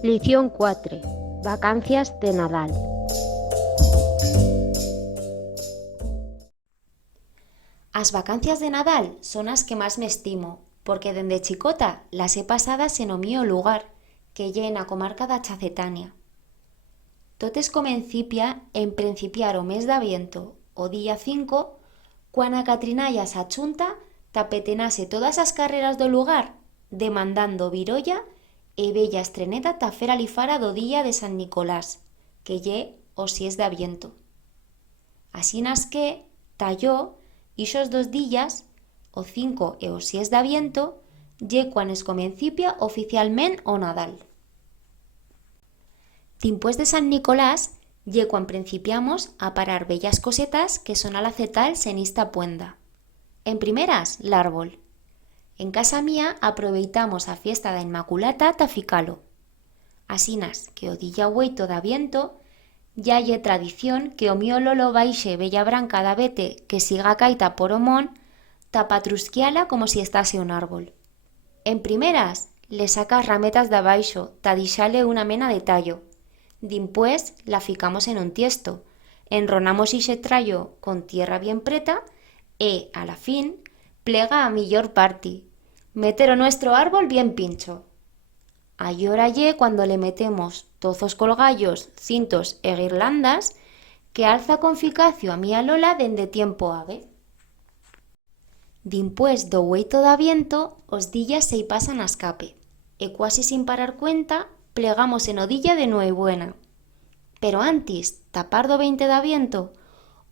Lección 4. Vacancias de Nadal. As vacancias de Nadal son as que más me estimo, porque dende chicota las he pasadas en o mío lugar, que lle na comarca da Chacetania. Totes comencipia en principiar o mes d'aviento, o día 5, cuan a Catrinalla s'achunta tapetenase todas as carreras do lugar, demandando virolla e bella estreneta ta fer alifara do día de San Nicolás, que lle o sies d'aviento. Asinas que, talló, ixos 2 días, o 5 e o 6 d'aviento, lle cuan es comencipia oficialment o Nadal. Dimpués de San Nicolás, lle cuan principiamos a parar bellas cosetas que son al acetals en ista puenda. En primeras, l'árbol. En casa mía aproveitamos a fiesta da Inmaculata ta ficalo. Asinas que o día 8 d'aviento ya lle tradición que o mío lolo baixe bella branca d'abete que siga caita por o mon ta patrusquiala como si estase un árbol. En primeras, le sacas rametas d'abaixo ta dixale una mena de tallo. Dimpués la ficamos en un tiesto, enronamos ixe trallo con tierra bien preta e, a la fin, plega a millor parti, meter o nuestro árbol bien pincho. Allora lle cuando le metemos tozos colgallos, cintos e guirlandas que alza con ficacio a mía Lola dende tiempo ave. Dimpués do 8 d'aviento, os días se pasan a escape, e cuasi sin parar cuenta, plegamos en o dilla de Noebuena. Pero antis, tapar do 20 d'aviento,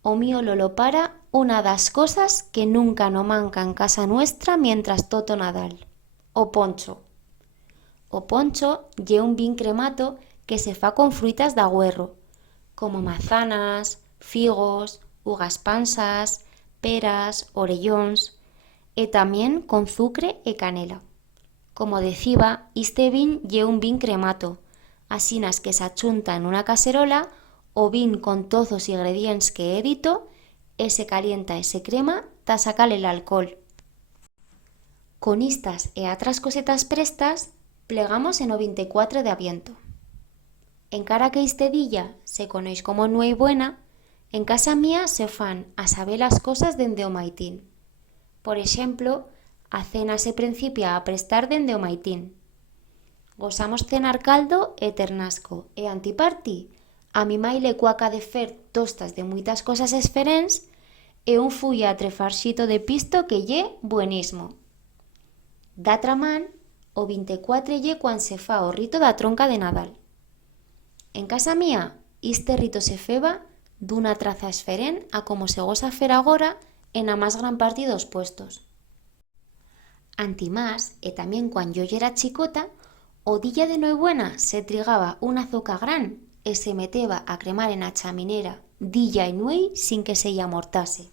o mío Lolo para una das cosas que nunca no manca en casa nuestra mientras toto Nadal, o poncho. O poncho lle un vin cremato que se fa con fruitas d'agüerro, como mazanas, figos, uvas pansas, peras, orellóns, e tamén con zucre e canela. Como deciba, este vin lle un vin cremato, asinas que s'achunta en una cacerola o vin con tozos ingredients que he dito e se calienta e se crema ta sacale l'alcohol. Con istas e atras cosetas prestas, plegamos en o 24 d'aviento. Encara que este día se conoix como Noebuena, en casa mía se fan a saber las cosas dende o maitín. Por exemplo, a cena se principia a prestar dende o maitín. Gosamos cenar caldo e ternasco e antiparti, a mi mai le cuaca de fer tostas de muitas cosas esferents e un fullatre farxito de pisto que lle buenismo. D'atra man, o 24 lle cuan se fa o rito da tronca de Nadal. En casa mía, este rito se feba d'una traza esferent a como se goza fer agora en a más gran parti dos puestos. Antimás, e tamén cuan yo yera chicota, o día de Noebuena se trigaba una zoca gran e se meteba a cremar en a chaminera dilla e nuei sin que se lle amortase.